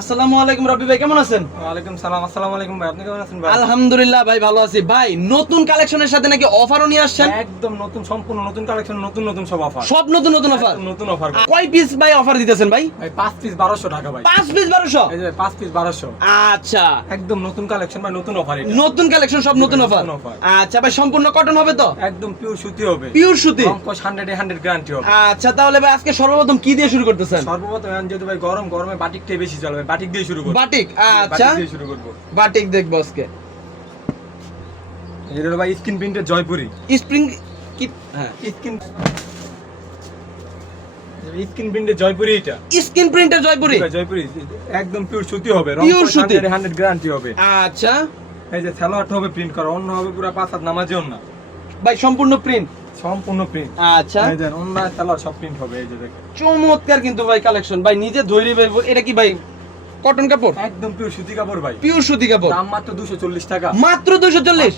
আসসালামু আলাইকুম রবি ভাই, কেমন আছেন? ওয়ালাইকুম সালাম। আসসালামু আলাইকুম ভাই, আপনি কেমন আছেন ভাই? আলহামদুলিল্লাহ ভাই, ভালো আছি ভাই। নতুন কালেকশনের সাথে নাকি অফারও নিয়ে আসছেন? একদম নতুন, সম্পূর্ণ নতুন কালেকশন, নতুন নতুন সব অফার। সব নতুন নতুন অফার। নতুন অফার কয় পিস ভাই অফার দিতেছেন ভাই? ভাই 5 পিস 1200 টাকা ভাই। 5 পিস 1200? এই যে 5 পিস 1200। আচ্ছা, একদম নতুন কালেকশন ভাই, নতুন অফার এটা। নতুন কালেকশন, সব নতুন অফার। নতুন offer। আচ্ছা ভাই, সম্পূর্ণ কটন হবে তো? একদম পিওর সুতি হবে। পিওর সুতি। রংকশ 100 গ্যারান্টি হবে। আচ্ছা, তাহলে ভাই আজকে সর্বপ্রথম কি দিয়ে শুরু করতেছেন? সর্বপ্রথম এখন যেহেতু ভাই গরমে বাটিকটাই বেশি চলবে, বাটিক দিয়ে শুরু করব। বাটিক। আচ্ছা, বাটিক দিয়ে শুরু করব। বাটিক দেখবো আজকে। এটা হলো ভাই স্ক্রিন প্রিন্টের জয়পুরি। স্প্রিং কি? হ্যাঁ, স্ক্রিন প্রিন্টের জয়পুরি এটা। স্ক্রিন প্রিন্টের জয়পুরি। ভাই জয়পুরি একদম পিওর সুতি হবে, Pure রংকশ সুতি। 100 গ্যারান্টি হবে। আচ্ছা এই যে সালোয়ারটা হবে প্রিন্ট করা, অন্য হবে পুরো 5 হাত নামাজি অন্য। ভাই, সম্পূর্ণ প্রিন্ট। সম্পূর্ণ প্রিন্ট। আচ্ছা, এই যে অন্য সালোয়ার সব প্রিন্ট হবে, এই যে দেখেন। চমৎকার কিন্তু ভাই কালেকশন। ভাই নিজে ধৈর্য ভাই, এটা কি ভাই কটন কাপড়? একদম পিওর সুতি কাপড় ভাই। পিওর সুতি কাপড়। দাম মাত্র 240 টাকা। মাত্র 240?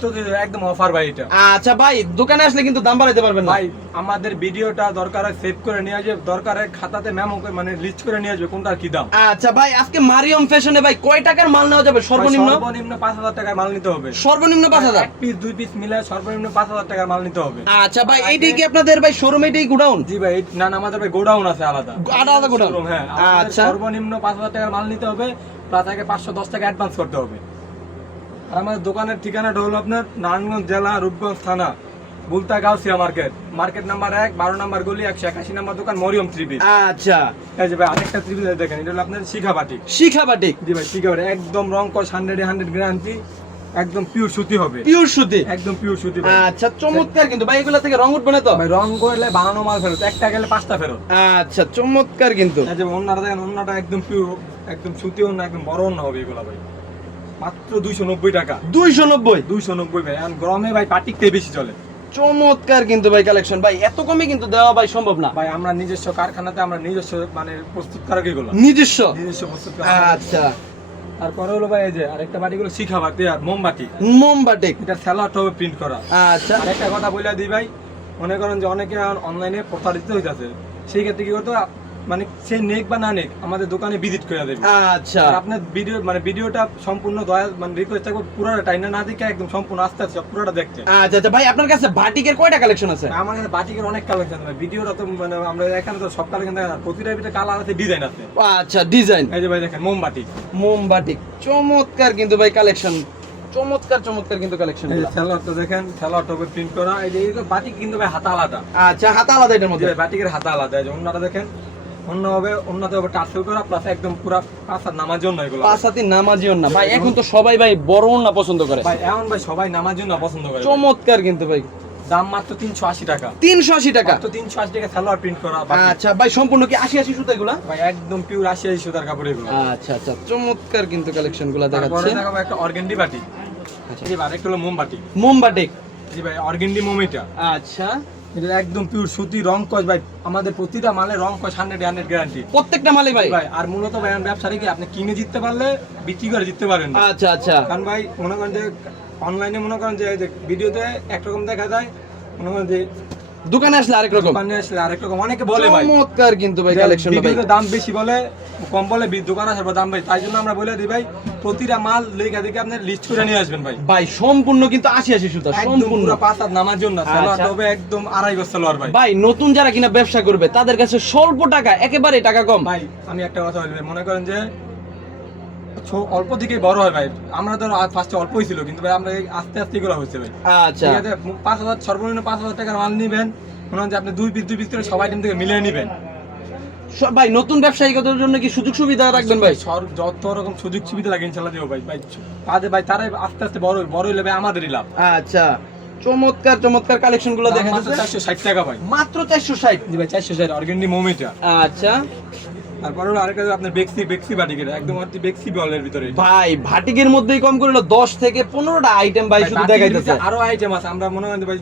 একদম অফার ভাই এটা। আচ্ছা ভাই, দোকানে আসলে কিন্তু দাম বাড়াইতে পারবেন না ভাই আমাদের ভিডিওটা দরকার হয় সেভ করে নিয়ে আসবে, দরকার হয় খাতাতে মেমো করে মানে লিস্ট করে নিয়ে আসবে কোনটার কি দাম। আচ্ছা ভাই, আজকে মারিয়ম ফ্যাশনে ভাই কয় টাকার মাল নেওয়া যাবে সর্বনিম্ন? সর্বনিম্ন 5000 টাকার মাল নিতে হবে। সর্বনিম্ন 5000? এক পিস দুই পিস মিলে সর্বনিম্ন 5000 টাকার মাল নিতে হবে। আচ্ছা ভাই, এইটাই কি আপনাদের ভাই শোরুম, এইটাই গোডাউন? জি ভাই, না না, আমাদের ভাই গোডাউন আছে আলাদা। আলাদা গোডাউন? Showroom, হ্যাঁ। আচ্ছা। সর্বনিম্ন 5000 টাকার মাল নিতে হবে, প্লাস আগে 510 টাকা অ্যাডভান্স করতে হবে। আর আমাদের দোকানের ঠিকানাটা হলো আপনার নারায়ণগঞ্জ জেলা, রূপগঞ্জ থানা, বুলতা গাউসিয়া মার্কেট, মার্কেট নাম্বার 1, 12 নম্বর গলি, 181 নম্বর দোকান, মরিয়ম ত্রিপিস। আচ্ছা, এই যে ভাই আরেকটা ত্রিপিস দেখেন, এটা হলো আপনার শিখা বাটিক। শিখা বাটিক। জি ভাই, শিখা বাটিক একদম রংকশ 100 গ্যারান্টি, একদম পিওর সুতি হবে। পিওর সুতি। একদম পিওর সুতি ভাই। আচ্ছা, চমৎকার কিন্তু ভাই, এগুলা থেকে রং উঠবে না তো? ভাই রং করলে বানানো মাল ফেরত, একটা গেলে 5টা ফেরত। আচ্ছা, চমৎকার কিন্তু। এই যে ওন্নাটা দেখেন, ওন্নাটা একদম পিওর, একদম সুতি ওন্না, একদম বড় ওন্না হবে এগুলা ভাই। মাত্র 290 টাকা। 290? 290 ভাই। এখন গরমে ভাই বাটিকটাই বেশি চলে। চমৎকার কিন্তু ভাই কালেকশন। ভাই এত কমে কিন্তু দেওয়া ভাই সম্ভব না। ভাই আমরা নিজস্ব কারখানাতে, আমরা নিজস্ব মানে প্রস্তুত কারক এগুলো, নিজস্ব? নিজস্ব প্রস্তুত। আচ্ছা, তারপরে হলো ভাই এই যে আরেকটা বাটিগুলো শিখা বাটি আর মোমবাতি। মোমবাটিক। এটা সালোয়ারটা হবে প্রিন্ট করা। আচ্ছা, আরেকটা কথা বলে দিই ভাই, মনে করেন যে অনেকে অনলাইনে প্রতারিত হইতাছে, সেই ক্ষেত্রে কি করতে হবে, মানে সে নেক বা না নেক আমাদের দোকানে ভিজিট করে দেবে। আচ্ছা, আর আপনার ভিডিও মানে ভিডিওটা সম্পূর্ণ দয়া মানে রিকোয়েস্ট থাকবে পুরোটা টাইনা না দেখে একদম সম্পূর্ণ আস্তে আস্তে পুরোটা দেখতে। আচ্ছা। আচ্ছা ভাই, আপনার কাছে বাটিকের কয়টা কালেকশন আছে? আমার কাছে বাটিকের অনেক কালেকশন আছে, ভিডিওটা তো মানে আমরা এখানে তো সব কালেকশন দেখেন না, প্রতিটা ভিতরে কালার আছে, ডিজাইন আছে। আচ্ছা, ডিজাইন। এই যে ভাই দেখেন মোমবাতি। মোমবাটিক চমৎকার কিন্তু ভাই কালেকশন, চমৎকার চমৎকার কিন্তু কালেকশন। এই যে সালোয়ারটা দেখেন, সালোয়ারটা হবে প্রিন্ট করা। এই যে বাটিক কিন্তু ভাই হাতা আলাদা। আচ্ছা, হাতা আলাদা এটার জি মধ্যে? ভাই, বাটিকের হাতা আলাদা। এই যে অন্যটা দেখেন, অন্য হবে, অন্যতে হবে টার্সেল করা, প্লাস একদম পুরো পাঁচার নামার জন্য এগুলো। পাঁচ হাতি নামাজিও না ভাই, এখন তো সবাই ভাই বড় না পছন্দ করে ভাই এমন ভাই সবাই নামার জন্য পছন্দ করে। চমৎকার কিন্তু ভাই। দাম মাত্র 380 টাকা। 380 টাকা? মাত্র 380 টাকা সালোয়ার প্রিন্ট করা বাটিক। আচ্ছা ভাই, সম্পূর্ণ কি 80 সুতা এগুলা? ভাই একদম পিওর 80 সুতার কাপড় এগুলো। আচ্ছা আচ্ছা, চমৎকার কিন্তু কালেকশন গুলা তারপরে দেখাচ্ছে। দেখাবো একটা অর্গেন্ডি বাটি। আচ্ছা, জি ভাই, আরেকটা হলো মোমবাটি। মোমবাটিক। জি ভাই, অর্গেন্ডি মোম এটা। আচ্ছা, এটা একদম পিওর সুতি, রং কস ভাই, আমাদের প্রতিটা মালে রং কস 100 গ্যারান্টি প্রত্যেকটা মালে ভাই? ভাই। আর মূলত ভাই ব্যবসাটা কি, আপনি কিনে জিততে পারলে বিক্রি করে জিততে পারেন না। আচ্ছা আচ্ছা, কারণ ভাই মনে করেন যে অনলাইনে মনে করেন যে ভিডিওতে একরকম দেখা যায়, মনে করেন যে দোকানে আসলে আরেক রকম, দোকানে আসলে আরেক রকম। অনেকে বলে ভাই চমৎকার কিন্তু ভাই কালেকশন ভাই। ভিডিওতে দাম বেশি বলে, কম বলে, দোকানে আসার পর দাম ভাই। তাই জন্য আমরা বলে দিই ভাই, প্রতিটা মাল লেখা দেখে আপনি লিস্ট করে নিয়ে আসবেন ভাই। ভাই সম্পূর্ণ কিন্তু 80 সুতা একদম সম্পূর্ণ। পুরো 5 হাত নামার জন্য সালোয়ার আচ্ছা। হবে একদম 2.5 গজ সালোয়ার ভাই। ভাই নতুন যারা কিনা ব্যবসা করবে তাদের কাছে স্বল্প টাকা, একেবারে টাকা কম। ভাই আমি একটা কথা বলি ভাই, মনে করেন যে অল্প দিকে বড় হয় ভাই। আমরা তো ফার্স্টে অল্পই ছিল, কিন্তু ভাই আমরা এই আস্তে আস্তে এগুলো হচ্ছে ভাই। আচ্ছা, ঠিক আছে, 5000 সর্বনিম্ন 5000 টাকার মাল নিবেন, মনে হয় যে আপনি দুই পিস করে সবাই টিম থেকে মিলিয়ে নিবেন। ভাই নতুন ব্যবসায়ীদের জন্য কি সুযোগ সুবিধা রাখবেন ভাই? যত রকম সুযোগ সুবিধা লাগে ইনশাআল্লাহ দেবো ভাই। ভাই কাজে ভাই তারাই আস্তে আস্তে বড় হইলে ভাই আমাদেরই লাভ। আচ্ছা, চমৎকার চমৎকার কালেকশন গুলো দেখা মাত্র যাচ্ছে। 460 টাকা ভাই। মাত্র 460? জি ভাই, 460 অর্গেন্ডি মোমিটা। আচ্ছা তারপর হলো আরেকটা আপনার বেক্সি বাটিকের, একদম আর বেক্সি বলের ভিতরে। ভাই, ভাটিকের মধ্যেই কম করে 10 থেকে 15টা আইটেম ভাই শুধু দেখাইতেছে। আরো আইটেম আছে, আমরা মনে করেন যে ভাই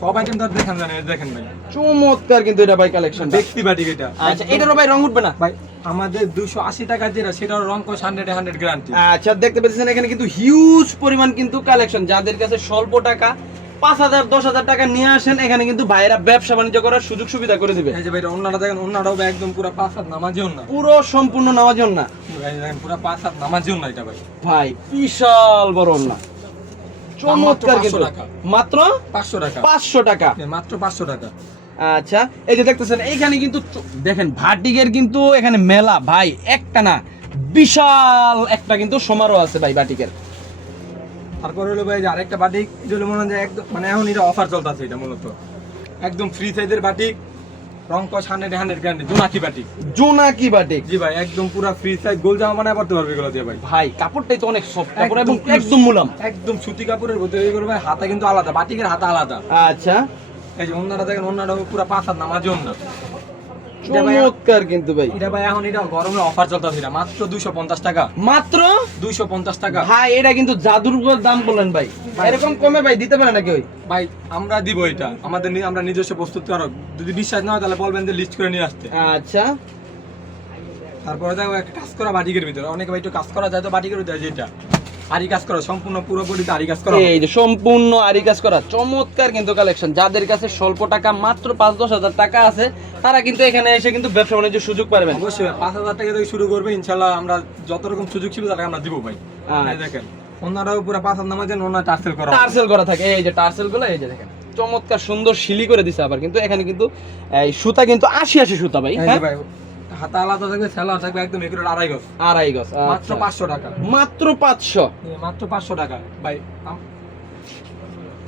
সব আইটেম তো আর দেখান জানেন, দেখেন ভাই চমৎকার কিন্তু এটা ভাই কালেকশন। বেক্সি বাটিক এটা। আচ্ছা, এটারও ভাই রং উঠবে না? ভাই আমাদের 280 টাকা যেটা, সেটার রং কস 100 গ্যারান্টি। আচ্ছা, দেখতে পাচ্ছেন এখানে কিন্তু হিউজ পরিমাণ কিন্তু কালেকশন। যাদের কাছে স্বল্প টাকা 5,000 10,000 টাকা নিয়ে আসেন, এখানে কিন্তু ভাইরা ব্যবসা বাণিজ্য করার সুযোগ সুবিধা করে দিবে। এই যে ভাই ওন্নাটা দেখেন, ওন্নাটাও ভাই একদম পুরো 5 হাত নামাজি ওন্না, পুরো সম্পূর্ণ নেওয়ার জন্য না ভাই দেখেন পুরো 5 হাত নামাজি ওন্না এটা ভাই। ভাই বিশাল বড় না, চমৎকার কিন্তু 500 টাকা। মাত্র 500 টাকা, 500 টাকা। মাত্র 500 টাকা। আচ্ছা এই যে দেখতেছেন এইখানে কিন্তু দেখেন বাটিকের কিন্তু এখানে মেলা ভাই, একটা না বিশাল একটা কিন্তু সমারোহ আছে ভাই বাটিকের। তারপর হলো ভাই যে আরেকটা বাটিক, এটা হলো মনে হয় যে একদম মানে এখন এটা অফার চলতেছে, এটা মূলত একদম ফ্রি সাইজের বাটিক, রং কস 100 গ্যারান্টি, জোনাকি বাটিক। জোনাকি বাটিক জি ভাই একদম পুরো ফ্রি সাইজ, গোল জামা বানায় পড়তে পারবে এগুলো দিয়ে ভাই। ভাই কাপড়টাই তো অনেক সফট কাপড় এবং একদম একদম মুলাম। একদম সুতি কাপড়ের ভিতরে এগুলো ভাই, হাতা কিন্তু আলাদা, বাটিকের হাতা আলাদা। আচ্ছা এই যে ওন্নাটা দেখেন, ওন্নাটা পুরো 5 হাত নামাজি ওন্না। চমৎকার কিন্তু ভাই। এটা ভাই এখন এটা গরমে অফার চলতেছে, এটা মাত্র 250 টাকা, মাত্র 250 টাকা। ভাই এটা কিন্তু জাদুর দাম বললেন ভাই, এরকম কমে ভাই দিতে পারে নাকি? ওই ভাই আমরা দিব এটা, আমাদের আমরা নিজস্ব প্রস্তুত করো, যদি বিশ্বাস না হয় তাহলে বলবেন যে লিস্ট করে নিয়ে আসতে। আচ্ছা তারপরে দেখো একটা কাজ করা বাটিকের ভিতরে, অনেকে ভাই একটু কাজ করা যায় তো বাটিকের ভিতরে, যেটা আরি কাজ করা, সম্পূর্ণ পুরোপুরি আরি কাজ করা। এই যে সম্পূর্ণ আরি কাজ করা চমৎকার কিন্তু কালেকশন। যাদের কাছে স্বল্প টাকা মাত্র 5-10 হাজার টাকা আছে, তারা কিন্তু এখানে এসে কিন্তু ব্যবসা বাণিজ্যের সুযোগ পাবেন। অবশ্যই 5,000 টাকা থেকে শুরু করবে, ইনশাল্লাহ আমরা যত রকম সুযোগ সুবিধা আমরা দিব ভাই। এই দেখেন ওনারাও পুরো 5 হাত নামাজেন, ওনার টার্সেল করা, টার্সেল করা থাকে। এই যে টার্সেল গুলো এই যে দেখেন চমৎকার সুন্দর শিলি করে দিছে। আবার কিন্তু এখানে কিন্তু এই সুতা কিন্তু 80 সুতা ভাই। এই যে হ্যাঁ ভাই হাতা আলাদা থাকবে, সেলা থাকবে একদম একুরেট 2.5 গজ, 2.5 গজ, মাত্র 500 টাকা, মাত্র 500। মাত্র 500 টাকা ভাই।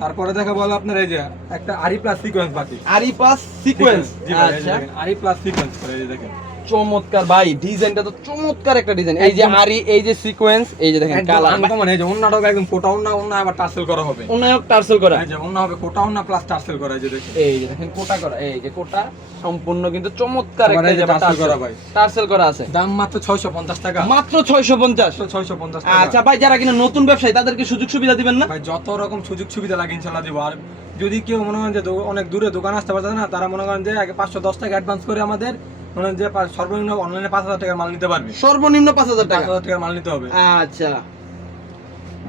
তারপরে দেখা বলো আপনার এই যে একটা আরি প্লাস সিকোয়েন্স বাটি, আরি পাস সিকোয়েন্স। জি ভাই, এই যে আচ্ছা দেখেন, আরি প্লাস সিকোয়েন্স করে, এই যে দেখেন চমৎকার ভাই, ডিজাইনটা তো চমৎকার একটা ডিজাইন। এই যে আরি, এই যে সিকোয়েন্স, এই যে দেখেন একদম কালার আনকমন। এই যে ওন্নাটাও একদম কোটা ওন্না, ওন্না আবার টার্সেল করা হবে, অনেক টার্সেল করা। এই যে ওন্না হবে কোটা ওন্না প্লাস টার্সেল করা, এই যে দেখেন এই যে দেখেন কোটা করা, এই যে কোটা সম্পূর্ণ কিন্তু চমৎকার আবার একটা এই যে টার্সেল করা ভাই। টার্সেল করা আছে। দাম মাত্র 650 টাকা, মাত্র 650। 650 টাকা। আচ্ছা ভাই, যারা কিনা নতুন ব্যবসায়ী তাদেরকে সুযোগ সুবিধা দিবেন না? ভাই যত রকম সুযোগ সুবিধা লাগে ইনশাআল্লাহ দিব। আর যদি কেউ মনে করেন যে অনেক দূরে দোকান আসতে পারছে না, তারা মনে করেন যে আগে 510 টাকা অ্যাডভান্স করে আমাদের মনে করেন যে সর্বনিম্ন অনলাইনে 5,000 টাকার মাল নিতে পারবে, সর্বনিম্ন 5,000 টাকা। 5,000 টাকার মাল নিতে হবে। আচ্ছা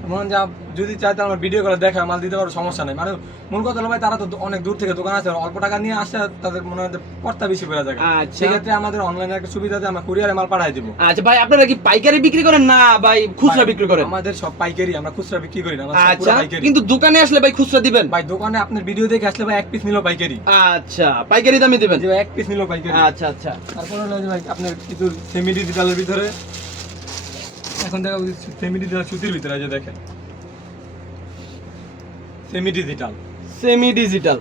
মনে করেন যে যদি চাইতে আমার ভিডিও করে দেখা মাল দিতে পারো, সমস্যা নেই। মানে মূল কথা হলো ভাই, তারা তো অনেক দূর থেকে দোকান আসে, অল্প টাকা নিয়ে আসে, তাদের মনে হয় যে পড়তা বেশি বেড়ে যায়। আচ্ছা। সেক্ষেত্রে আমাদের অনলাইনে একটা সুবিধা আছে, আমরা কুরিয়ারে মাল পাঠাই দিব। আচ্ছা ভাই, আপনারা কি পাইকারি বিক্রি করেন না ভাই খুচরা বিক্রি করেন? আমাদের সব পাইকারি, আমরা খুচরা বিক্রি করি না, আমরা সব পুরো আচ্ছা, পাইকারি। কিন্তু দোকানে আসলে ভাই খুচরা দিবেন? ভাই দোকানে আপনার ভিডিও দেখে আসলে ভাই এক পিস নিলেও পাইকারি। আচ্ছা, পাইকারি দামে দিবেন? যে ভাই এক পিস নিলেও পাইকারি। আচ্ছা আচ্ছা। তারপরে হলো যে ভাই আপনার কিছু সেমি ডিজিটালের ভিতরে, এখন দেখা সেমি ডিজিটাল সুতির ভিতরে, এই যে দেখেন সেমি ডিজিটাল। সেমি ডিজিটাল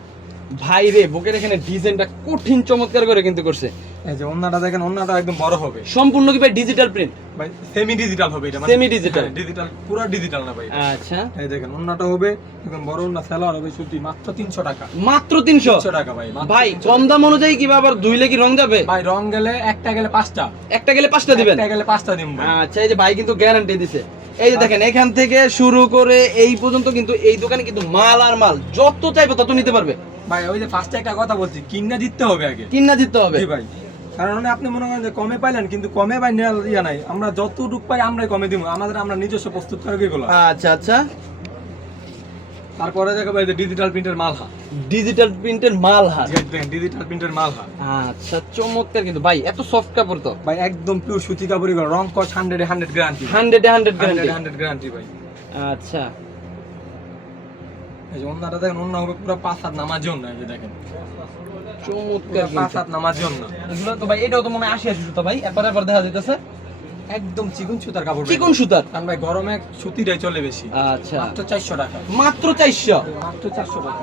ভাই রে, বুকের এখানে ডিজাইনটা কঠিন চমৎকার করে কিন্তু করছে। এই যে ওন্নাটা দেখেন, ওন্নাটা একদম বড় হবে, সম্পূর্ণ কি ভাই ডিজিটাল প্রিন্ট? ভাই সেমি ডিজিটাল হবে এটা, Semi digital? ডিজিটাল, পুরো ডিজিটাল না ভাই। আচ্ছা, এই দেখেন ওন্নাটা হবে একদম বড় ওন্না, সেলার হবে সুতি, মাত্র 300 টাকা। মাত্র 300 টাকা ভাই, মাত্র ভাই 300 কম দাম অনুযায়ী কি আবার ধুইলে কি রং যাবে? ভাই রং গেলে একটা গেলে 5টা, একটা গেলে 5টা দিবেন? একটা গেলে 5টা দিব ভাই। আচ্ছা, এই যে ভাই কিন্তু গ্যারান্টি দিছে। এই যে দেখেন এখান থেকে শুরু করে এই পর্যন্ত কিন্তু এই দোকানে কিন্তু মাল আর মাল যত চাইবে তত নিতে পারবে। ভাই ওই যে ফার্স্টে একটা কথা বলছি, কিনা জিততে হবে আগে, কিনা দিতে হবে। জি ভাই। কারণ মানে আপনি মনে করেন যে কমে পাইলেন, কিন্তু কমে ভাই নেওয়ার ইয়া নাই, আমরা যতটুক পাই আমরাই কমে দিব, আমরা নিজস্ব প্রস্তুত করে এগুলো। আচ্ছা আচ্ছা। তারপরে দেখো ভাই ডিজিটাল প্রিন্টের মালহা, ডিজিটাল প্রিন্টের মাল হাত। দেখেন ডিজিটাল প্রিন্টের মালহা। আচ্ছা, চমৎকার কিন্তু ভাই, এত সফট কাপড় তো ভাই একদম পিওর সুতি কাপড়, রং কস 100 গ্যারান্টি, 100 গ্যারান্টি। 100 গ্যারান্টি ভাই। আচ্ছা, এই যে ওন্নাটা দেখেন, ওন্না হবে পুরো 5 হাত নামাজি ওন্না, এই যে দেখেন চমৎকার 5 হাত নামাজি ওন্না। এগুলো তো ভাই, এটাও তো মনে হয় 80 সুতা ভাই, এরপর দেখা যাইতেছে একদম চিকন সুতার কাপড়, চিকন সুতার। কারণ ভাই গরমে সুতিটাই চলে বেশি। আচ্ছা, মাত্র 400 টাকা, মাত্র 400। মাত্র 400 টাকা।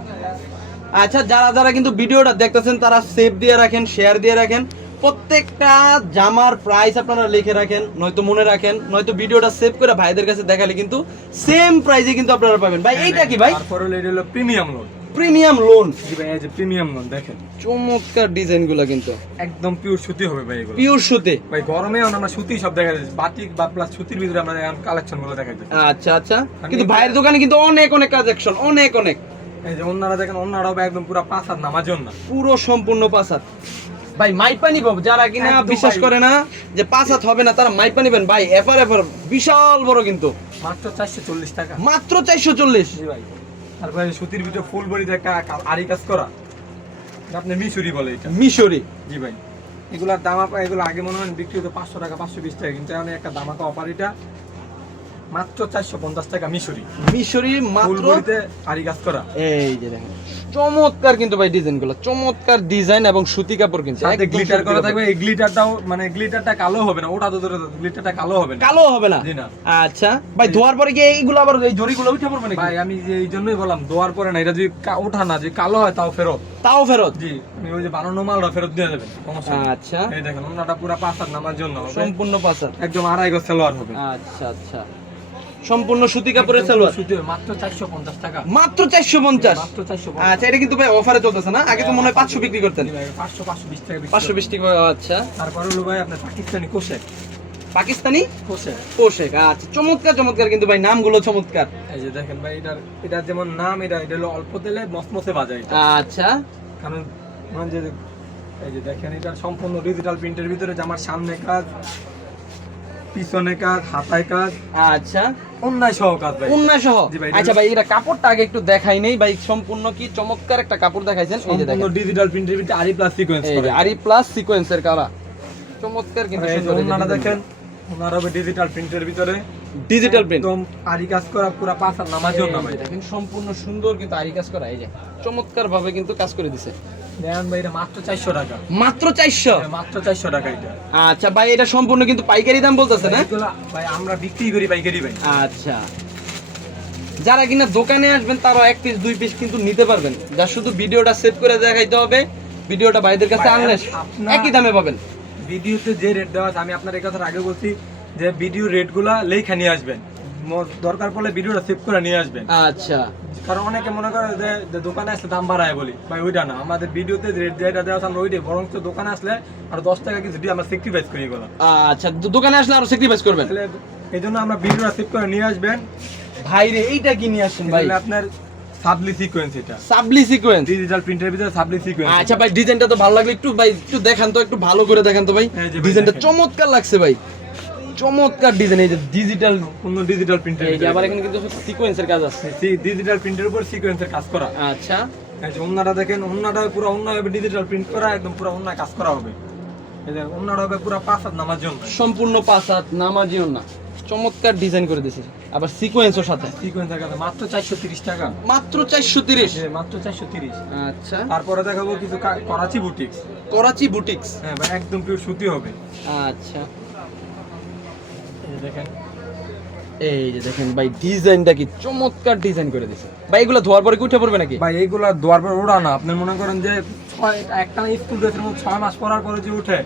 আচ্ছা, যারা যারা কিন্তু ভিডিওটা দেখতেছেন তারা সেভ দিয়ে রাখেন, শেয়ার দিয়ে রাখেন, প্রত্যেকটা জামার প্রাইস আপনারা লিখে রাখেন, নয়তো মনে রাখেন, নয়তো ভিডিওটা সেভ করে ভাইদের কাছে দেখালে কিন্তু সেম প্রাইসে কিন্তু আপনারা পাবেন। ভাই এইটা কি ভাই? তারপর হলো প্রিমিয়াম লোন। Premium loan. জি ভাই, এই যে প্রিমিয়াম লোন দেখেন, চমৎকার ডিজাইন গুলো কিন্তু একদম পিওর সুতি হবে ভাই এগুলো। পিওর সুতে। ভাই গরমে আমরা সুতি সব দেখা যাচ্ছে, বাটিক বা প্লাস সুতির ভিতরে আমরা কালেকশন গুলো দেখা যাচ্ছে। আচ্ছা আচ্ছা, কিন্তু ভাইয়ের দোকানে কিন্তু অনেক অনেক কালেকশন, অনেক অনেক। এই যে ওন্নারা দেখেন, ওন্নারাও ভাই একদম পুরো 5 হাত নামাজি ওন্না, পুরো সম্পূর্ণ 5 হাত। ভাই মাইপা নিব, যারা কিনা একদম বিশ্বাস ভাই। করে না যে 5 হাত হবে না, তারা মাইপা নিবেন ভাই, এফার বিশাল বড় কিন্তু মাত্র 440 টাকা। মাত্র 440। জি ভাই, তারপরে সুতির ভিতরে ফুল বডিতে একটা আরি কাজ করা, আপনি মিশরি বলে এটা। মিশরি। জি ভাই, এগুলার দাম এগুলো আগে মনে হয় বিক্রি হতো 500 টাকা 520 টাকা, কিন্তু এখন একটা দামাকা অফার, এটা মাত্র 450 টাকা মিশরি। মিশরি ফুল মাত্র। বডিতে আরি কাজ করা। এই যে দেখেন চমৎকার কিন্তু ভাই ডিজাইনগুলো, চমৎকার ডিজাইন এবং সুতি কাপড় কিন্তু সাথে একদম গ্লিটার সুতি করা কাপড়। থাকবে। এই গ্লিটারটাও মানে গ্লিটারটা কালো হবে না, ওটা তো ধরে গ্লিটারটা কালো হবে না। কালো হবে না? জি না। আচ্ছা ভাই, ধোয়ার পরে কি এইগুলো আবার এই জরিগুলো উঠে পড়বে নাকি? ভাই আমি যে এই জন্যই বললাম দোয়ার পরে না, এটা যদি ওঠা না, যে কালো হয় তাও ফেরত। তাও ফেরত? জি, আমি ওই যে বানানো মালটা ফেরত দিয়ে দেবেন, সমস্যা নেই। আচ্ছা, এই দেখেন ওনাটা পুরো 5 হাত নামার জন্য হবে, সম্পূর্ণ পাসার। একদম 2.5 গজ সালোয়ার হবে। আচ্ছা আচ্ছা, সম্পূর্ণ সুতি কাপড়ের সালোয়ার, সুতি হবে, মাত্র 450 টাকা। মাত্র 450? মাত্র 450। আচ্ছা, এটা কিন্তু ভাই অফারে চলতেছে না? আগে তো মনে হয় 500 বিক্রি করতেন। 500 520 টাকা বিক্রি 520 টাকা। আচ্ছা, তারপরে হলো ভাই আপনার পাকিস্তানি কোশেক। পাকিস্তানি কোশেক পোশাক। আচ্ছা, চমৎকার চমৎকার কিন্তু ভাই, নামগুলো চমৎকার। এই যে দেখেন ভাই, এটার যেমন নাম, এটা হলো অল্প তেলে মসমসে ভাজা এটা। আচ্ছা, কারণ মানে যে এই যে দেখেন, এটা সম্পূর্ণ ডিজিটাল প্রিন্টের ভিতরে, যে আমার সামনে কাজ, পিছনে কাজ, হাতায় কাজ, আচ্ছা, অন্যায় সহ কাজ ভাই। উন্না সহ। জি ভাই, আচ্ছা ভাই, এটা কাপড়টা আগে একটু দেখাই নেই ভাই, সম্পূর্ণ কি চমৎকার একটা কাপড় দেখাইছেন। এই যে সম্পূর্ণ দেখেন, ডিজিটাল প্রিন্টের ভিতরে আরি প্লাস সিকোয়েন্স এই করে। যে আরি প্লাস সিকোয়েন্সের কারা, চমৎকার কিন্তু এই যে সুন্দর। এই যে ওনারা design। দেখেন, ওনারা হবে ডিজিটাল প্রিন্টের ভিতরে, ডিজিটাল প্রিন্ট, একদম আরি কাজ করা, পুরো 5 হাত নামার জন্য ভাই। দেখেন সম্পূর্ণ সুন্দর কিন্তু আরি কাজ করা, এই যে চমৎকার ভাবে কিন্তু কাজ করে দিছে। দেখেন ভাই, এটা মাত্র 400 টাকা। মাত্র 400? মাত্র 400 টাকা এটা। আচ্ছা ভাই, এটা সম্পূর্ণ কিন্তু পাইকারি দাম বলতেছে না? এগুলা ভাই আমরা বিক্রি করি পাইকারি ভাই। আচ্ছা, যারা কিনা দোকানে আসবেন তারা 1 পিস 2 পিস কিন্তু নিতে পারবেন, যা শুধু ভিডিওটা সেভ করে দেখাইতে হবে। ভিডিওটা ভাইদের কাছে ভাই, আনলে আপনার- একই দামে পাবেন। ভিডিওতে যে রেট দেওয়া আছে, আমি আপনার এই কথাটা আগে বলছি যে ভিডিও রেটগুলা লেখা নিয়ে আসবেন, দরকার পড়লে ভিডিওটা সেভ করে নিয়ে আসবেন। আচ্ছা, কারণ অনেকে মনে করে যে দোকানে আসলে দাম বাড়ায় বলি, ভাই ওইটা না, আমাদের ভিডিওতে রেট যেটা দেওয়া আছে আমরা ওইটাই, বরং দোকানে আসলে আর 10 টাকা কিছু দিয়ে আমরা স্যাক্রিফাইস করি এগুলো। আচ্ছা, দোকানে আসলে আরো স্যাক্রিফাইস করবেন। তাহলে এই জন্য আমরা ভিডিওটা সেভ করে নিয়ে আসবেন। ভাই রে, এইটা কি নিয়ে আসছেন ভাই? তাহলে আপনার সাবলি সিকোয়েন্স, এটা সাবলি সিকোয়েন্স। ডিজিটাল প্রিন্টের ভিতরে সাবলি সিকোয়েন্স। আচ্ছা ভাই, ডিজাইনটা তো ভালো লাগলো, একটু ভাই একটু দেখান তো, একটু ভালো করে দেখান তো ভাই। এই যে ভাই ডিজাইনটা দেখেন। চমৎকার লাগছে ভাই, চমৎকার ডিজাইন। এই যে ডিজিটাল, কোন ডিজিটাল প্রিন্টের এই যে আবার এখানে কিন্তু সিকোয়েন্সের কাজ আছে। ডিজিটাল প্রিন্টের উপর সিকোয়েন্সের কাজ করা। আচ্ছা, এই যে ওন্নাটা দেখেন, ওন্নাটা পুরো ওন্না হবে ডিজিটাল প্রিন্ট করা, একদম পুরো ওন্না কাজ করা হবে। এই যে ওন্নাটা হবে পুরো 5 হাত নামার জন্য। সম্পূর্ণ 5 হাত নামাজিও না, চমৎকার ডিজাইন করে দিয়েছে, আবার সিকোয়েন্সও সাথে। সিকোয়েন্সের কাজ মাত্র 430 টাকা। মাত্র 430? যে মাত্র 430। আচ্ছা, তারপরে দেখাবো কিছু করাচি বুটিক্স। করাচি বুটিক্স। হ্যাঁ ভাই, একদম পিওর সুতি হবে। আচ্ছা, এই যে দেখেন, এই যে দেখেন ভাই, ডিজাইনটা কি চমৎকার ডিজাইন করে দিয়েছে ভাই। এগুলো ধোয়ার পরে কি উঠে পড়বে নাকি? ভাই এইগুলা দোয়ার পর ওড়া না, আপনি মনে করেন যে একটা স্কুল ড্রেসের মধ্যে 6 মাস পরার পরে যে উঠে,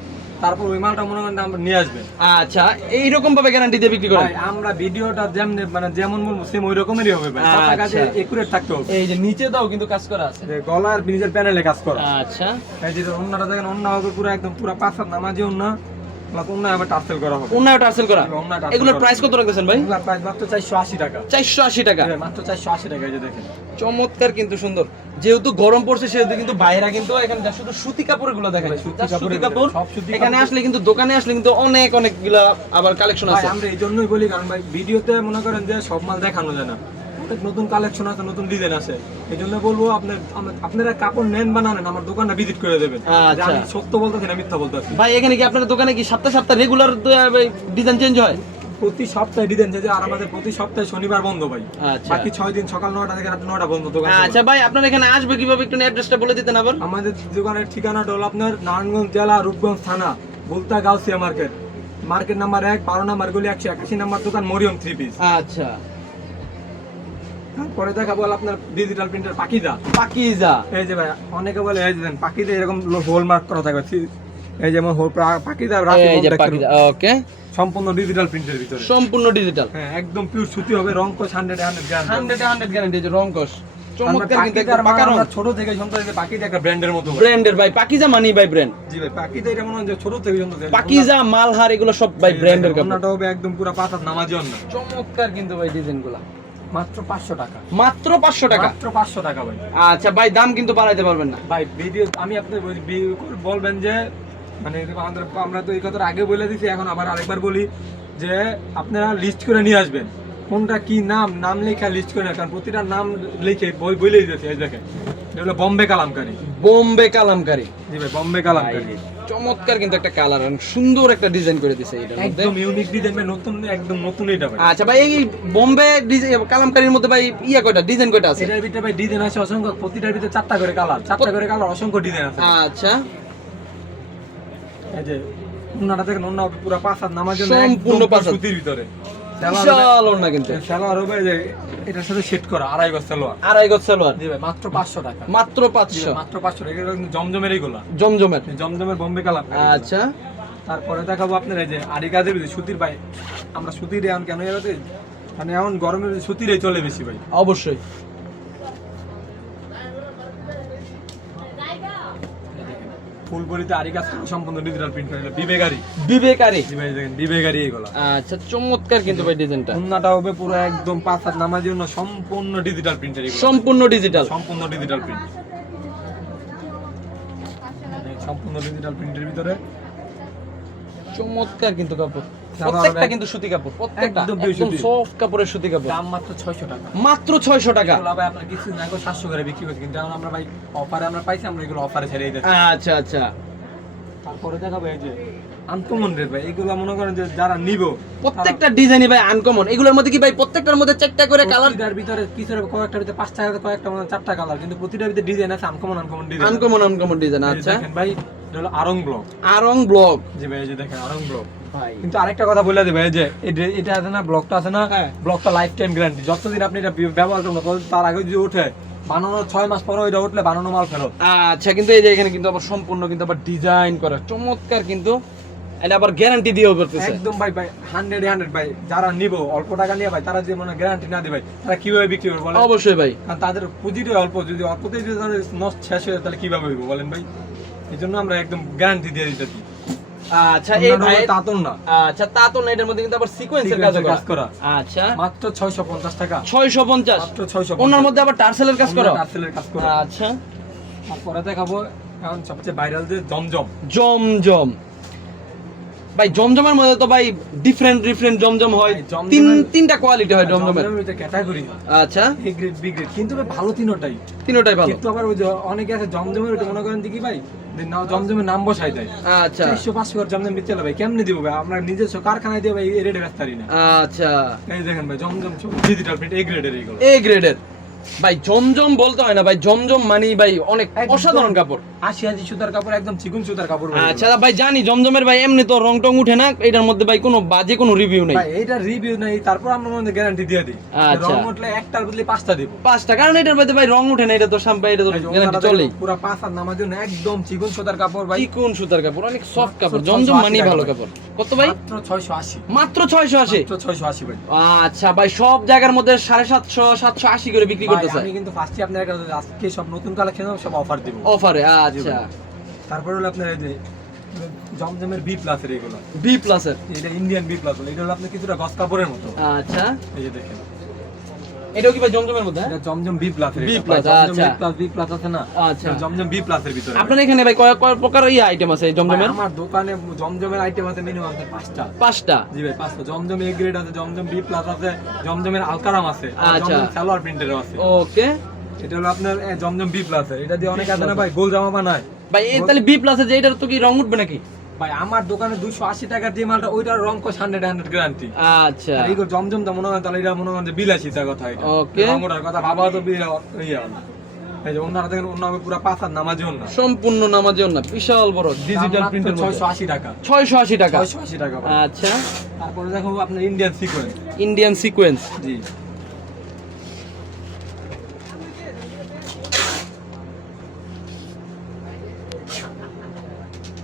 তারপর ওই মালটা মনে করেন আমরা নিয়ে আসবেন। আচ্ছা, এইরকম ভাবে গ্যারান্টি দিয়ে বিক্রি করেন? ভাই আমরা ভিডিওটা যেমন মানে যেমন বলবো সেম ওই রকমেরই হবে ভাই, আচ্ছা। কাছাকাছি একুরেট থাকতে হবে। এই যে নিচে দাও কিন্তু কাজ করা আছে। যে গলার নিজের প্যানেলে কাজ করা। আচ্ছা, এই যে ওন্নাটা দেখেন, ওন্না হবে পুরো একদম পুরো 5 হাত নামাজি ওন্না, প্লাস ওন্না হবে টার্সেল করা হবে। উন্নয় টার্সেল করা। ওন্না টার্সেল এগুলোর করা। প্রাইস কত রাখতেছেন ভাই? এগুলোর প্রাইস মাত্র 480 টাকা। 480 টাকা? হ্যাঁ, মাত্র 480 টাকা। এই যে দেখেন, চমৎকার কিন্তু সুন্দর। যেহেতু গরম পড়ছে সেহেতু কিন্তু বাইরে কিন্তু এখানে যা শুধু সুতি কাপড় গুলো দেখেন, সুতি যা সুতি কাপড়ের কাপড়। সব সুতি এখানে কাপড়। আসলে কিন্তু দোকানে আসলে কিন্তু অনেক অনেকগুলা আবার কালেকশন ভাই আছে। আমরা এই জন্যই বলি, কারণ ভাই ভিডিওতে মনে করেন যে সব মাল দেখানো যায় না, অনেক নতুন কালেকশন আছে, নতুন ডিজাইন আছে। এই জন্য বলবো আপনারা কাপড় নেন বা না নেন, আমার দোকানটা ভিজিট করে দেবেন। যে আচ্ছা। আমি সত্য বলতেছি না মিথ্যা বলতেছি। ভাই এখানে কি আপনার দোকানে কি সপ্তাহে সপ্তাহে রেগুলার ডিজাইন চেঞ্জ হয়? প্রতি সপ্তাহে ডিজাইন যে আর আমাদের প্রতি সপ্তাহে শনিবার বন্ধ ভাই। আচ্ছা। বাকি 6 দিন সকাল 9টা থেকে রাত 9টা বন্ধ দোকান। আচ্ছা ভাই, আপনার এখানে আসবে কিভাবে একটু অ্যাড্রেসটা বলে দিতেন আবার? আমাদের দোকানের ঠিকানাটা হলো আপনার নারায়ণগঞ্জ জেলা, রূপগঞ্জ থানা, বুলতা গাউসিয়া মার্কেট। মার্কেট নাম্বার 1, 12 নম্বর গলি, 181 নম্বর দোকান, মরিয়ম 3 পিস। আচ্ছা, তারপরে দেখাবো আপনার ডিজিটাল প্রিন্টার পাকিজা। পাকিজা। এই যে ভাই অনেকে বলে এই যে দেন পাকিজা এরকম হোল মার্ক করা থাকবে, এই যেমন পাকিজা রাফি এই যে কন্টাক্ট পাকিজা, ওকে। সম্পূর্ণ ডিজিটাল প্রিন্টের ভিতরে। সম্পূর্ণ ডিজিটাল। হ্যাঁ, একদম পিওর সুতি হবে, রং কোশ 100 গ্যারান্টি। 100 গ্যারান্টি, যে রংকশ চমৎকার কিন্তু পাকিজার একদম পাকা রং। আমরা ছোট থেকে শুনতে যে পাকিজা একটা ব্র্যান্ডের মতো ভাই। ব্র্যান্ডের ভাই, পাকিজা মানি ভাই ব্র্যান্ড। জি ভাই, পাকিজা এটা মনে হয় যে ছোট থেকে শুনতে। পাকিজা, মালহার, এগুলো সব ভাই ব্র্যান্ডের কাপড়। ওন্নাটা হবে একদম পুরো 5 হাত নামাজি ওন্না। চমৎকার কিন্তু ভাই ডিজাইনগুলো। মাত্র 500 টাকা। মাত্র 500 টাকা? মাত্র 500 টাকা ভাই। আচ্ছা ভাই, দাম কিন্তু বাড়াইতে পারবেন না ভাই ভিডিও আমি আপনি বলবেন যে মানে আমরা তো এই কথাটা আগে বলে দিছি, এখন আবার আরেকবার বলি যে আপনারা লিস্ট করে নিয়ে আসবেন। কোনটা কি নাম লেখা লিস্ট করে না, কারণ প্রতিটা নাম লিখে বই বলেই দিয়েছে। এই দেখেন এটা হলো বোম্বে কালামকারী। বোম্বে কালামকারী, জি ভাই বোম্বে কালামকারী। চমৎকার কিন্তু একটা কালার, সুন্দর একটা ডিজাইন করে দিছে এটার মধ্যে। একদম ইউনিক ডিজাইন ভাই, নতুন একদম নতুন এটা ভাই। আচ্ছা ভাই, এই বোম্বে কালামকারীর মধ্যে ভাই ইয়া কয়টা ডিজাইন কয়টা আছে? এটার ভিতরে ভাই ডিজাইন আছে অসংখ্য, প্রতিটার ভিতরে 4টা করে কালার, 4টা করে কালার, অসংখ্য ডিজাইন আছে। আচ্ছা, এই যে ওন্নাটা দেখেন, ওন্না পুরো 5 হাত নামার জন্য সম্পূর্ণ একদম 5 হাত। সুতির ভিতরে বিশাল ওড়না কিন্তু। সালোয়ার হবে যে এটার সাথে সেট করা 2.5 গজ সালোয়ার। 2.5 গজ সালোয়ার, জি ভাই মাত্র 500 টাকা। মাত্র জি ভাই, 500। মাত্র 500 টাকা। এগুলো কিন্তু জমজমের এইগুলা, জমজমের। জমজমের বোম্বে কালার। আচ্ছা, তারপরে দেখাবো আপনার এই যে আরি কাজের ভিতরে সুতির ভাই। আমরা সুতির এখন কেন এলাতে, মানে এখন গরমের সুতিরই চলে বেশি ভাই। অবশ্যই। ফুলবড়িতে আরি কাজ করা সম্পূর্ণ ডিজিটাল প্রিন্ট করে বিবেকারি। বিবেকারি, জি ভাই দেখেন বিবেকারি এগুলা। আচ্ছা চমৎকার কিন্তু ভাই ডিজাইনটা। ওন্নাটা হবে পুরো একদম 5 হাত নামার জন্য সম্পূর্ণ ডিজিটাল প্রিন্টার এগুলো। সম্পূর্ণ ডিজিটাল, সম্পূর্ণ ডিজিটাল প্রিন্ট, সম্পূর্ণ ডিজিটাল প্রিন্টের ভিতরে চমৎকার কিন্তু কাপড়। সালোয়ার প্রত্যেকটা এক- কিন্তু সুতি কাপড়, প্রত্যেকটা একদম একদম সুতি। সফট কাপড়ের সুতি কাপড়। দাম মাত্র 600 টাকা। মাত্র 600 টাকা। এগুলো ভাই আপনার কিছু না করে 700 করে বিক্রি করছি, কিন্তু এখন আমরা ভাই অফারে আমরা পাইছি, আমরা এগুলো অফারে ছেড়ে দিচ্ছি। আচ্ছা আচ্ছা, তারপরে দেখাবো এই যে আনকমন রেট ভাই, এগুলো মনে করেন যে যারা নিবো প্রত্যেকটা ডিজাইনই ভাই আনকমন। এগুলোর মধ্যে কি ভাই প্রত্যেকটার মধ্যে 4টা করে কালার? প্রতিটার ভিতরে কিছু কয়েকটার ভিতরে 5টা কয়েকটা মানে 4টা কালার, কিন্তু প্রতিটার ভিতরে ডিজাইন আছে uncommon uncommon design. Uncommon design. আচ্ছা, দেখেন ভাই এটা হলো আরং ব্লক। আরং ব্লক জি ভাই এই যে দেখেন আরং ব্লক। ভাই। কিন্তু আরেকটা কথা বলে দেবে, এই যে এটা আছে না, ব্লকটা আছে না, হ্যাঁ। ব্লকটা লাইফ টাইম গ্যারান্টি। যতদিন আপনি এটা ব্যবহার করবেন তার আগে যদি ওঠে, বানানোর 6 মাস পরে এটা উঠলে বানানো মাল ফেরত। আচ্ছা, কিন্তু এই যে এখানে কিন্তু আবার সম্পূর্ণ কিন্তু আবার ডিজাইন করা চমৎকার কিন্তু, এটা আবার গ্যারান্টি দিয়েও করতেছে। একদম ভাই ভাই 100 ভাই, যারা নিবো অল্প টাকা নিয়ে ভাই, তারা যে মানে গ্যারান্টি না দিবে ভাই, তারা কিভাবে বিক্রি করবে বলেন? অবশ্যই ভাই। কারণ তাদের পুঁজিটাই অল্প, যদি অল্পতেই যদি তাদের নষ্ট শেষ হয়ে যায়, তাহলে কিভাবে হইব বলেন ভাই? এই জন্য আমরা একদম গ্যারান্টি দিয়ে দিতেছি। আচ্ছা, এই ভাই তাতন না, আচ্ছা তা তো না, এটার মধ্যে কিন্তু আবার সিকোয়েন্সের সিকোয়েন্সের কাজ কাজ করা। আচ্ছা, মাত্র 650 টাকা। 650। মাত্র 650। ওনার মধ্যে আবার টার্সেলের কাজ করা। টার্সেলের কাজ করা। আচ্ছা, তারপরে দেখাবো এখন সবচেয়ে ভাইরাল যে জমজম। জমজম ভাই, জমজমের মধ্যে তো ভাই ডিফারেন্ট জমজম হয়। ভাই, জমজমের- তিনটা কোয়ালিটি হয় জমজমের। ক্যাটাগরি আচ্ছা, এ গ্রেড বি গ্রেড, কিন্তু ভাই ভালো তিনটাই। তিনটাই ভালো। কিন্তু আবার ওই যে অনেকে আছে জমজমের ওটা মনে করেন কি ভাই, যে জমজমের নাম বসাই দেয়। আচ্ছা 400-500 করে জমজম বিচ্ছে ভাই, কেমনে দিব ভাই? আমরা নিজস্ব কারখানায় দিয়ে ভাই এই রেটে ব্যস্ত পারি না। আচ্ছা, এই দেখেন ভাই জমজম ডিজিটাল প্রিন্ট এ গ্রেডের এইগুলো। এ গ্রেডের ভাই। জমজম বলতে হয় না ভাই, জমজম মানে ভাই অনেক একদম অসাধারণ কাপড়। 80 সুতার কাপড়, একদম চিকন সুতার কাপড় ভাই। আচ্ছা ভাই, জানি জমজমের ভাই এমনি তো রং টং উঠে না, এটার মধ্যে ভাই কোনো বাজে কোনো রিভিউ নেই। ভাই এইটা রিভিউ নাই, তারপর আমরা মনে গ্যারান্টি দিয়ে দিই। আচ্ছা। রং উঠলে একটার বদলে 5টা দিব। 5টা, কারণ এটার মধ্যে ভাই রং উঠে না, এটা তো শ্যাম্পা, এটা তো এই যে গ্যারান্টি ওনারা চলেই। পুরো 5 হাত নামার জন্য একদম চিকন সুতার কাপড় ভাই। চিকন সুতার কাপড়, অনেক সফট কাপড়। মাত্র জমজম 680 মানেই টাকা ভালো ভাই। কাপড়। কত ভাই? মাত্র 680। মাত্র 680। মাত্র 680 ভাই। আচ্ছা ভাই, সব জায়গার মধ্যে 750 780 করে বিক্রি ভাই, করতেছে আমি কিন্তু ফার্স্টে আপনার আজকে সব নতুন কালেকশন সব অফার দিব। অফারে। আচ্ছা, তারপর হলো আপনার এই যে জমজমের বি প্লাসের এগুলো, বি প্লাসের। এটা ইন্ডিয়ান বি প্লাস বলে, এটা হলো আপনার কিছুটা গস কাপড়ের মতো। আচ্ছা, এই যে দেখেন এটাও কি ভাই জমজমের মধ্যে? এটা জমজম বি প্লাসের। B plus, আচ্ছা। বি প্লাস আছে না, আচ্ছা। এটা জমজম বি প্লাসের ভিতরে। আপনার এখানে ভাই কয় কয় প্রকার আইটেম আছে এই ভাই, জমজমের? আমার দোকানে জমজমের আইটেম আছে মিনিমাম 5টা। 5টা। জি ভাই 5টা। জমজম এ গ্রেড আছে, জমজম বি প্লাস আছে, জমজমের আলকারাম আছে, আর আচ্ছা। জমজম সালোয়ার প্রিন্টেরও আছে। ওকে এটা হলো আপনার জমজম বি প্লাস এর। এটা দিয়ে অনেক আছে না ভাই গোল জামা বানায়। ভাই, এই তাহলে বি প্লাসের যে এটার তো কি রং উঠবে নাকি? ভাই আমার দোকানে 280 টাকার যে মালটা, ওইটার রং কোশ 100 গ্যারান্টি। আচ্ছা, আর এইগুলো জমজম তো মনে হয় তাহলে এটা মনে হয় যে বিলাসিতার কথা, এটা ওকে। রঙটার কথা ভাবা তো ইয়ে না। এই যে ওনারা দেখেন, ওনারা পুরো 5 হাত নামাজি ওনা, সম্পূর্ণ নামাজের না, বিশাল বড় ডিজিটাল প্রিন্টের মধ্যে। 680 টাকা। 680 টাকা। 680 টাকা ভাই। আচ্ছা, তারপরে দেখো আপনার ইন্ডিয়ান সিকোয়েন্স। Indian sequence. জি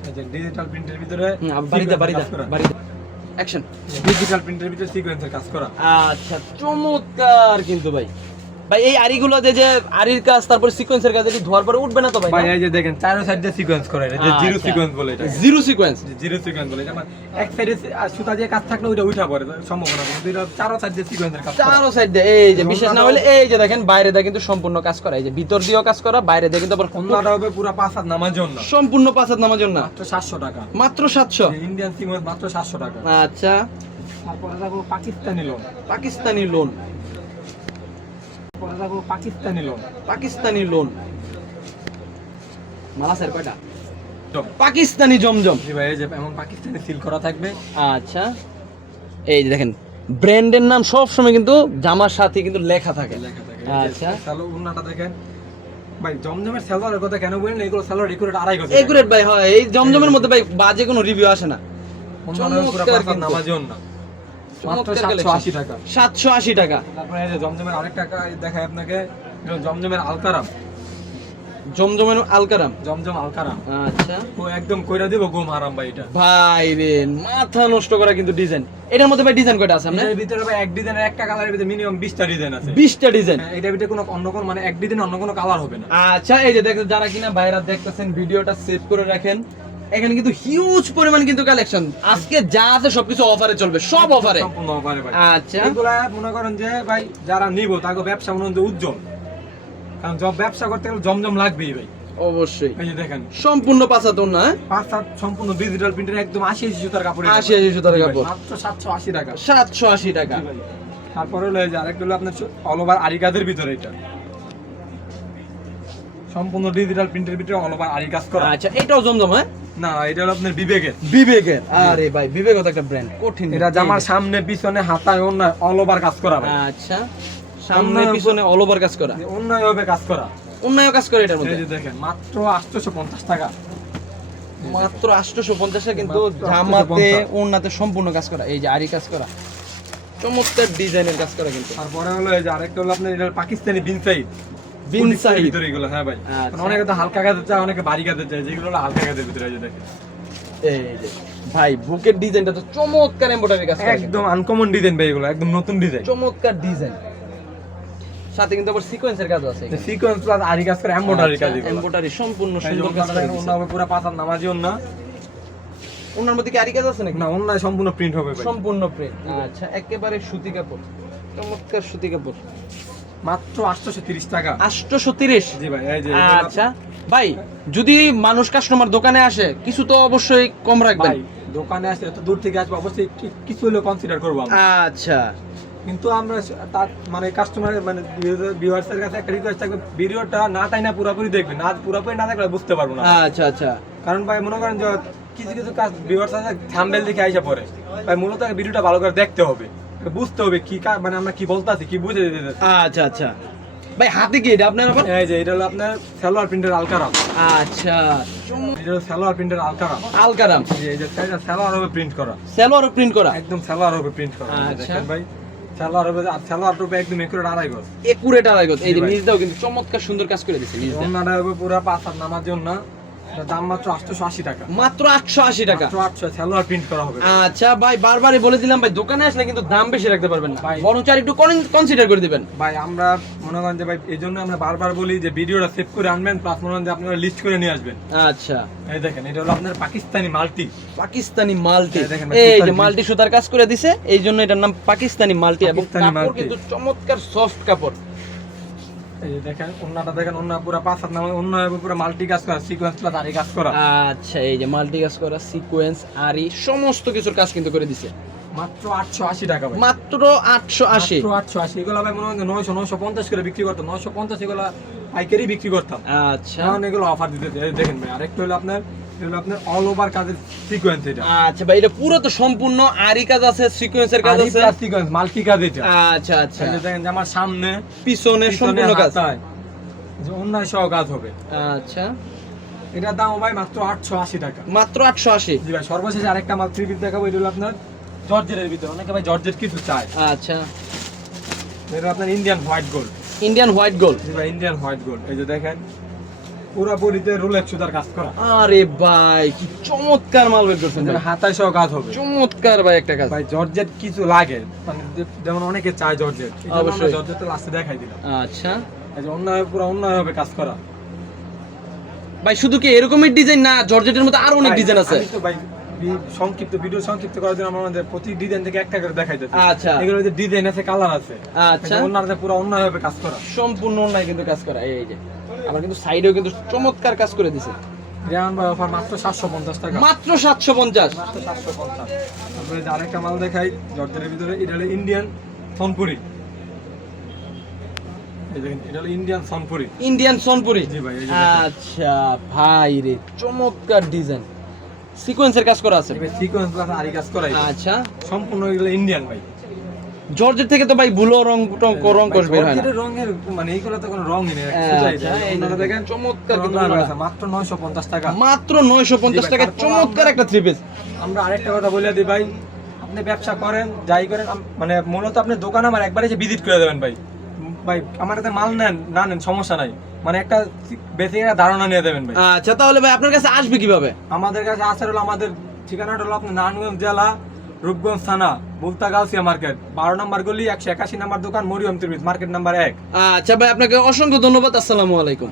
এই যে ডিজিটাল প্রিন্টের ভিতরে বাড়িতে sequence বাড়িতে অ্যাকশন। ডিজিটাল প্রিন্টের ভিতরে সিকোয়েন্সের কাজ করা। আচ্ছা, চমৎকার কিন্তু ভাই। ভাই এই আরিগুলোতে যে আরির কাজ, তারপর সিকোয়েন্সের কাজ, এটি ধোয়ার পরে উঠবে না তো ভাই? ভাই এই যে দেখেন চারো সাইড দিয়ে সিকোয়েন্স করে, এটা যে জিরো আচ্ছা। সিকোয়েন্স বলে, এটা জিরো সিকোয়েন্স। জিরো সিকোয়েন্স বলে। এটা এক সাইডে সুতা দিয়ে কাজ থাকলে ওইটা উঠা পড়ে সম্ভাবনা, কিন্তু এটা চারো সাইড দিয়ে সিকোয়েন্সের কাজ করা। চারো সাইড দিয়ে, এই যে বিশেষ না হলে এই যে দেখেন বাইরে দিয়ে কিন্তু সম্পূর্ণ কাজ করা, এই যে ভিতর দিয়েও কাজ করা, বাইরে দিয়ে কিন্তু আবার অন্যটা হবে পুরো 5 হাত নামার জন্য। সম্পূর্ণ 5 হাত নামার জন্য মাত্র 700 টাকা। মাত্র 700। ইন্ডিয়ান সিকোয়েন্স মাত্র 700 টাকা। আচ্ছা, তারপরে দেখো পাকিস্তানি লোন, পাকিস্তানি লোন, তারপরে দেখো পাকিস্তানি লোন, পাকিস্তানি লোন। মালাসের কয়টা? পাকিস্তানি জমজম। জি ভাই, এই যে এমন পাকিস্তানি সিল করা থাকবে। আচ্ছা, এই যে দেখেন ব্র্যান্ডের নাম সব সময় কিন্তু জামার সাথে কিন্তু লেখা থাকে। লেখা থাকে। আচ্ছা, সালো উন্নাটা দেখেন ভাই, জমজমের সালোয়ারের কথা কেন বলেন, এগুলো সালোয়ার একুরেট 2.5 গজ। একুরেট ভাই, হয় এই জমজমের মধ্যে ভাই বাজে কোনো রিভিউ আসে না। পুরো পাঁচ নামাজি ওন্না, মাত্র 780 টাকা। 780 টাকা। তারপরে এই যে জমজমের আরেকটা দেখাই আপনাকে, জমজমের আলকারাম, জমজমের আলকারাম, জমজম আলকারাম। আচ্ছা ও একদম কইরা দিব ঘুম হারাম ভাই। এটা ভাই রে মাথা নষ্ট করা কিন্তু ডিজাইন। এটার মধ্যে ভাই ডিজাইন কয়টা আছে আপনার? এর ভিতরে ভাই এক ডিজাইনের একটা কালারের ভিতরে মিনিমাম 20টা ডিজাইন আছে। 20টা ডিজাইন। এটার ভিতরে কোনো অন্য কোনো মানে এক ডিজাইন অন্য কোনো কালার হবে না। আচ্ছা, এই যে দেখেন যারা কিনা বাইরে দেখতেছেন ভিডিওটা সেভ করে রাখেন, এখানে কিন্তু হিউজ পরিমাণ কিন্তু কালেকশন। আজকে যা আছে সবকিছু অফারে চলবে, সব অফারে, সম্পূর্ণ অফারে ভাই। আচ্ছা, এগুলা মনে করেন যে ভাই যারা নিব তাকে ব্যবসা মনে হয় যে উজ্জ্বল, কারণ ব্যবসা করতে গেলে জমজম লাগবেই ভাই। অবশ্যই। এই যে দেখেন সম্পূর্ণ পাঁচাতন না, 5-7 সম্পূর্ণ ডিজিটাল প্রিন্টের একদম 80 সুতার কাপড়। 80 সুতার কাপড়, মাত্র 780 টাকা। 780 টাকা। তারপরে হলো এই যে আরেকটা হলো আপনার অল ওভার আরি কাজের ভিতরে, এটা সম্পূর্ণ ডিজিটাল প্রিন্টের ভিতরে অল ওভার আরি কাজ করা। আচ্ছা, এটাও জমজম? হ্যাঁ না, এটা হলো আপনার বিবেকের। বিবেকের? আরে ভাই বিবেকও তো একটা ব্র্যান্ড, কঠিন। এটা জামার সামনে পিছনে হাতায় অন্যায় অল ওভার কাজ করা ভাই। আচ্ছা, সামনে পিছনে অল ওভার কাজ করা, অন্যায় ভাবে কাজ করা, অন্যায় কাজ করে এটার মধ্যে। এই যে দেখেন মাত্র 850 টাকা। মাত্র 850 টাকা কিন্তু মাত্র জামাতে 850 ওন্নাতে সম্পূর্ণ কাজ করা, এই যে আরি কাজ করা, চমৎকার ডিজাইনের কাজ করা কিন্তু। তারপরে হলো এই যে আরেকটা হলো আপনার এটা পাকিস্তানি বিন সাইড, বিন সাইড ভিতরে এগুলো। হ্যাঁ ভাই, আচ্ছা। অনেকে তো হালকা কাজে চায়, অনেকে ভারী কাজে চায়, যেগুলো হলো হালকা কাজের ভিতরে। এই যে দেখেন এই যে ভাই বুকের ডিজাইনটা তো চমৎকার এমব্রয়ডারি কাজ করা, একদম আনকমন ডিজাইন ভাই, এগুলো একদম নতুন ডিজাইন, চমৎকার ডিজাইন। সাথে কিন্তু আবার সিকোয়েন্সের কাজ আছে, সিকোয়েন্স প্লাস আরি কাজ করে এমব্রয়ডারি কাজ। এমব্রয়ডারি সম্পূর্ণ এই যে সুন্দর কাজ ওন্নাটা করা দেখেন, ওন্না হবে পুরো পাঁচার নামাজি ওন্না। ওনার মধ্যে কি আরি কাজ আছে নাকি? না, ওন্নায় সম্পূর্ণ প্রিন্ট হবে ভাই, সম্পূর্ণ প্রিন্ট। আচ্ছা, একেবারে সুতি কাপড়, চমৎকার সুতি কাপড়, মাত্র 830 টাকা। 830? জি ভাই, এই যে আচ্ছা ভাই, যদি মানুষ কাস্টমার দোকানে আসে কিছু তো অবশ্যই কম রাখবেন। ভাই দোকানে আসলে এত দূর থেকে আসবে, অবশ্যই কিছু হলেও কনসিডার করবো আমরা। আচ্ছা, কিন্তু আমরা তার মানে কাস্টমার মানে ভিউয়ার্সের কাছে একটা রিকোয়েস্ট থাকবে, ভিডিওটা না তাই না পুরোপুরি দেখবেন, না পুরোপুরি না দেখলে বুঝতে পারবো না। আচ্ছা, আচ্ছা কারণ ভাই মনে করেন যে কিছু কিছু কাজ ভিউয়ার্স আছে থাম্বনেল দেখে আইসা পড়ে, ভাই মূলত ভিডিওটা ভালো করে দেখতে হবে, বুঝতে হবে কি মানে আমরা কি বলতাছি, কি বুঝে দিতে চাচ্ছি। আচ্ছা, আচ্ছা ভাই, হাতে কি এটা আপনার আবার? এই যে এটা হলো আপনার সালোয়ার প্রিন্টের আলকারাম। আচ্ছা, এটা হলো সালোয়ার প্রিন্টের আলকারাম। আলকারাম, এই যে সালোয়ার হবে প্রিন্ট করা, সালোয়ারও প্রিন্ট করা, একদম সালোয়ার হবে প্রিন্ট করা। এই যে আচ্ছা। দেখেন ভাই, সালোয়ার হবে, আর সালোয়ার হবে একদম একুরেট 2.5 গজ। একুরেট 2.5 গজ। এই যে জি ভাই। নিচটাও কিন্তু চমৎকার সুন্দর কাজ করে দিয়েছে নিচটা। ওন্নাটা হবে পুরো 5 হাত নামার জন্য, এটার দাম মাত্র 880 টাকা। মাত্র 880 টাকা। মাত্র 800 সালোয়ার প্রিন্ট করা হবে। আচ্ছা ভাই, বারবারই বলে দিলাম ভাই, দোকানে আসলে কিন্তু দাম বেশি রাখতে পারবেন না ভাই। বরং চার একটু কনসিডার করে দিবেন। ভাই আমরা মনে করেন যে ভাই এই জন্য আমরা বারবার বলি যে ভিডিওটা সেভ করে আনবেন, প্লাস মনে করেন যে আপনারা লিস্ট করে নিয়ে আসবেন। আচ্ছা, এই দেখেন এটা হলো আপনার পাকিস্তানি মাল্টি, পাকিস্তানি মাল্টি, এই দেখেন ভাই, এই সুতার যে মাল্টি সুতার কাজ করে দিছে, এই জন্য এটার নাম পাকিস্তানি মাল্টি। এবং পাকিস্তানি কাপড় মাল্টি। কিন্তু চমৎকার সফট কাপড়। এই যে দেখেন ওন্নাটা দেখেন, ওন্না পুরো 5 হাত নামা, ওন্না হবে পুরো মাল্টি কাজ করা, সিকোয়েন্স প্লাস আরি কাজ করা। আচ্ছা, এই যে মাল্টি কাজ করা, সিকোয়েন্স আরি সমস্ত কিছুর কাজ কিন্তু করে দিছে মাত্র 880 টাকা ভাই, মাত্র 880। মাত্র 880। এগুলো ভাই মনে হয় 900 950 করে বিক্রি করতাম, 950 এগুলো পাইকারি বিক্রি করতাম। আচ্ছা, এখন এগুলো অফার দিতে দেখেন ভাই। আরেকটা হলো আপনার, এটা হলো আপনার অল ওভার কাজের সিকোয়েন্স। এটা আচ্ছা ভাই, এটা পুরো তো সম্পূর্ণ আরি কাজ আছে, সিকোয়েন্সের কাজ আরি আছে। প্লাস সিকোয়েন্স মাল্টি কাজ এটা। আচ্ছা, আচ্ছা, এই যে দেখেন যে আমার সামনে পিছনে সম্পূর্ণ কাজ। হাতায় যে অন্যায় সহ কাজ হবে। আচ্ছা, এটার দাম ভাই মাত্র 880 টাকা। মাত্র 880। জি ভাই, সর্বশেষ আরেকটা মাল থ্রি পিস দেখাবো, এটা হলো আপনার জর্জেটের ভিতরে। অনেকে ভাই জর্জেট কিছু চায়, আচ্ছা, এটা আপনার Indian white gold. Indian white gold. জি ভাই, ইন্ডিয়ান হোয়াইট গোল্ড। এই যে দেখেন পুরোপুরিতে রোলেক্স সুতার কাজ করা। আরে ভাই, কি চমৎকার মাল বের করছেন ভাই। হাতায় সহ কাজ হবে। চমৎকার ভাই একটা কাজ। ভাই জর্জেট কিছু লাগে, মানে যেমন অনেকে চায় জর্জেট, এই জন্য আমরা অবশ্যই। জর্জেটটা লাস্টে দেখাই দিলাম। আচ্ছা এই যে অন্যায় পুরো অন্যায় হবে কাজ করা। ভাই, শুধু কি এরকমই ডিজাইন না, জর্জেটের মধ্যে আরো অনেক ভাই, ডিজাইন আছে? আমি তো ভাই সংক্ষিপ্ত ভিডিও সংক্ষিপ্ত করার জন্য আমরা আমাদের প্রতি ডিজাইন থেকে একটা করে দেখাই দিচ্ছি। আচ্ছা, এগুলো যে ডিজাইন আছে, কালার আছে। আচ্ছা, অন্যটা পুরো অন্যায় হবে কাজ করা। সম্পূর্ণ অন্যায় কিন্তু কাজ করা। এই যে আবার কিন্তু সাইডেও কিন্তু চমৎকার কাজ করে দিছে। রেহান ভাই অফার মাত্র 750 টাকা, মাত্র 750। মাত্র 750। তারপরে যে আরেকটা মাল দেখাই জর্জেটের ভিতরে, এটা হলো ইন্ডিয়ান সোনপুরি। এই দেখেন, এটা হলো ইন্ডিয়ান সোনপুরি। ইন্ডিয়ান সোনপুরি। জি ভাই, এই যে আচ্ছা ভাই রে, চমৎকার ডিজাইন, সিকোয়েন্সের কাজ করা আছে। সিকোয়েন্স প্লাস আরি কাজ করাই, আচ্ছা, সম্পূর্ণ এগুলো ইন্ডিয়ান ভাই। জর্জেট থেকে তো ভাই ভুলো রং রং কষ বের হয় না। জর্জেটের রঙের মানে এইগুলো তো কোনো রঙই নেই, আচ্ছা, এই দেখেন চমৎকার কিন্তু মাত্র 950 টাকা, মাত্র 950 টাকা, চমৎকার একটা থ্রি পিস। আমরা আরেকটা কথা বলে দিই ভাই, আপনি ব্যবসা করেন যাই করেন, মানে মূলত আপনি দোকান আমার একবারে যে ভিজিট করে দেবেন ভাই। ভাই আমার কাছে মাল নেন না নেন সমস্যা নাই, মানে একটা বেসিক একটা ধারণা নিয়ে দেবেন ভাই। আচ্ছা, তাহলে ভাই আপনার কাছে আসবে কিভাবে? আমাদের কাছে আসার হলো, আমাদের ঠিকানাটা হলো আপনার নারায়ণগঞ্জ জেলা, রূপগঞ্জ থানা, বুলতা গাউসিয়া মার্কেট, 12 নম্বর গলি, 181 নম্বর দোকান, মরিয়ম ত্রিমিজ, মার্কেট নাম্বার 1। আচ্ছা ভাই, আপনাকে অসংখ্য ধন্যবাদ। আসসালামু আলাইকুম।